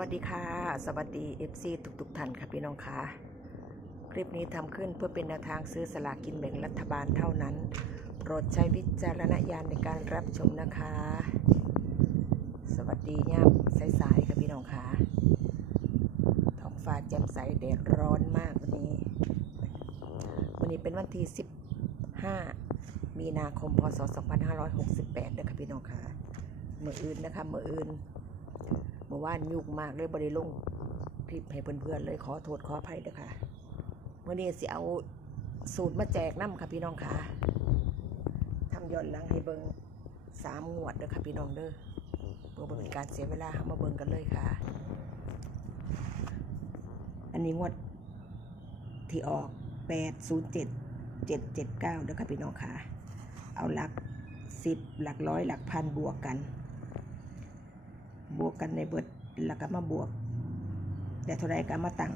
วัสดีค่ะ สวัสดี FC ทุกๆท่านค่ะพี่น้องค่ะ คลิปนี้ทำขึ้นเพื่อเป็นแนวทางซื้อสลากกินแบ่งรัฐบาลเท่านั้น โปรดใช้วิจารณญาณในการรับชมนะคะ สวัสดีย่ามสายๆค่ะพี่น้องค่ะท้องฟ้าแจ่มใสแดดร้อนมากวันนี้ วันนี้เป็นวันที่ 15 มีนาคมพศ 2568นะคะพี่น้องค่ะเมื่ออื่นนะคะเมื่ออื่น มื่อวานยุ่งมากเลยบริลงคลิปให้เพื่อนๆเลยขอโทษขออภัยเด้อค่ะวันนี้สิเอาสูตรมาแจกน้ำค่ะพี่น้องค่ะทำย้อนหลังให้เบิงสามงวดเด้อค่ะพี่น้องเด้อเพื่อเป็นการเสียเวลาามาเบิงกันเลยค่ะ อันนี้งวดที่ออกแปดศูนย์เจ็ดเจ็ดเจ็ดเก้าเด้อค่ะพี่น้องค่ะ เอาหลักสิบหลักร้อยหลักพันบวกกัน บวกกันในเบิดแล้วก็มาบวกแต่เท่าไรก็มาตั้ง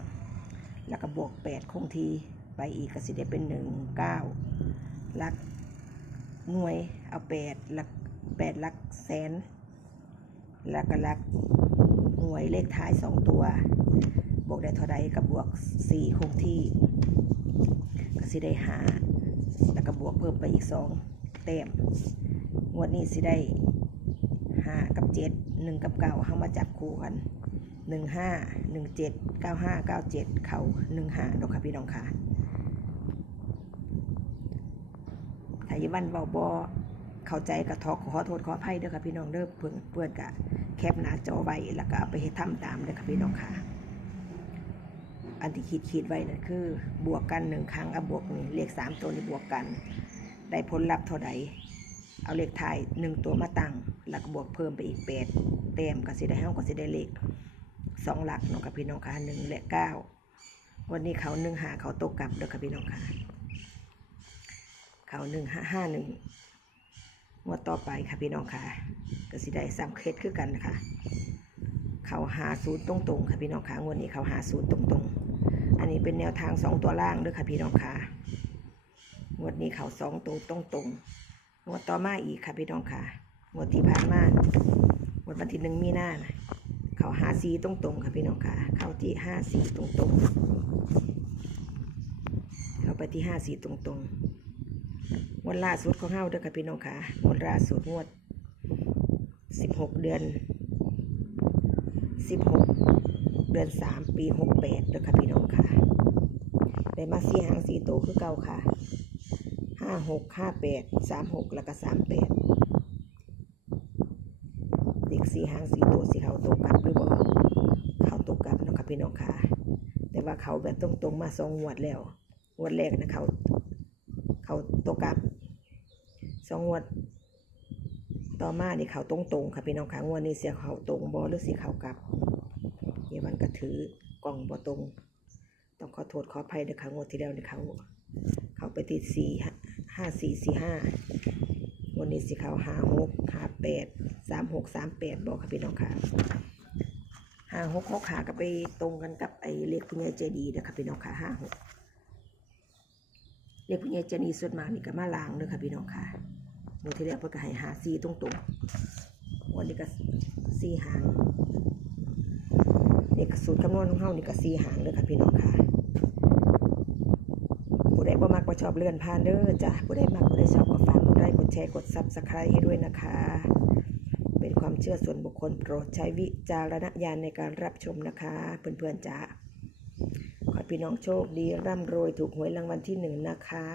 แล้วก็บวกแปดคงทีไปอีกก็สิได้เป็นหนึ่งเก้าลักหน่วยเอาแปดลักแปดลักแสนแล้วก็ลักหน่วยเลขท้ายสองตัว บวกได้เท่าไรก็บวกสี่คงที่ก็สิได้หาแล้วก็บวกเพิ่มไปอีกสองแต้มงวดนี้สิได้ ห้ากับเจ็ดหนึ่งกับเก้าเข้ามาจับคู่กันหนึ่งห้าหนึ่งเจ็ดเก้าห้าเก้าเจ็ดเขาหนึ่งห้าดอกค่ะพี่น้องค่ะถ้าอยวันเบาบอเข้าใจกับทอขอโทษขออภัยเด้อค่ะพี่น้องเด้อเพื่อนเพื่อนกะแคปหน้าจอไว้แล้วก็เอาไปให้ทำตามเด้อค่ะพี่น้องค่ะ อันที่คิดคิดไว้นั่นคือ บวกกันหนึ่งครั้งเอาบวกนี่เลขสามตัวนี่บวกกัน ได้ผลลัพธ์เท่าใด เอาเลขท้ายหนึ่งตัวมาตั้งแล้วก็บวกเพิ่มไปอีกแปดแต้มก็สิได้ห้าก็สิได้เลขสองหลักน้องกับพี่น้องค่ะหนึ่งและเก้าวันนี้เขาหนึ่งหาเขาตกกลับเด้อค่ะพี่น้องค่ะเขาหนึ่งห้าห้าหนึ่งงวดต่อไปค่ะพี่น้องค่ะก็สิได้ซ้ำเคสคือกันนะคะเขาหาศูนย์ตรงๆค่ะพี่น้องค่ะงวดนี้เขาหาศูนย์ตรงๆ อันนี้เป็นแนวทางสองตัวล่างเด้วยค่ะพี่น้องค่ะงวดนี้เขาสองตัวตรงๆ งวดต่อมาอีกค่ะพี่น้องค่ะงวดที่ผ่านมางวดวันที่หนึ่งมีนานะเขาหาสีตรงๆค่ะพี่น้องค่ะ เข้าที่ห้าสีตรงๆ เข้าไปที่ห้าสีตรงๆงวดล่าสุดของเฮาเด้อค่ะพี่น้องค่ะงวดล่าสุดงวดสิบหกเดือนสิบหกเดือนสามปีหกแปดเด้อค่ะพี่น้องค่ะได้มาสีหางสีโตคือเก่าค่ะ ห้าหกห้าแปดสามหกแล้วก็สามแปดเด็กสีหางสีตัวสีเขาตกกลับหรือบ่เขาตกกลับเนาะค่ะพี่น้องค่ะ แต่ว่าเขาแบบตรงๆมาสองงวดแล้วงวดแรกนะเขาเขาตกกลับสองงวด ต่อมานี่เขาตรงๆค่ะพี่น้องค่ะงวดนี้เสียเขาตรงบอหรือสีเขากลับเยาวันก็ถือกล่องบอตรง ต้องขอโทษขออภัยเด้อค่ะงวดที่แล้วนี่เขาเขาไปติดสี่ ห้าสี่สี่ห้าวันนี้สิเขาหาหกหาแปดสามหกสามแปดบอกค่ะพี่น้องค่ะหาหกหกหาก็ไปตรงกันกับไอ้เลขผู้ใหญ่ใจดีนะคะพี่น้องค่ะห้าหกเลขผู้ใหญ่ใจดีส่วนมากนี่ก็มาลางเด้อค่ะพี่น้องค่ะงวดที่แล้วเพิ่นก็ให้หาสี่ตรงตรงวันนี้ก็สี่หางเลขสูตรคำนวณของเฮานี่ก็สี่หางเด้อค่ะพี่น้องค่ะ ชอบเลื่อนผ่านเด้อจ้ะผู้ใดมักผู้ใดชอบก็ฝากกดไลค์กดแชร์กดซับสไครต์ให้ด้วยนะคะ เป็นความเชื่อส่วนบุคคลโปรดใช้วิจารณญาณในการรับชมนะคะ เพื่อนๆจ้าขอให้พี่น้องโชคดีร่ำรวยถูกหวยรางวัลที่หนึ่งนะคะ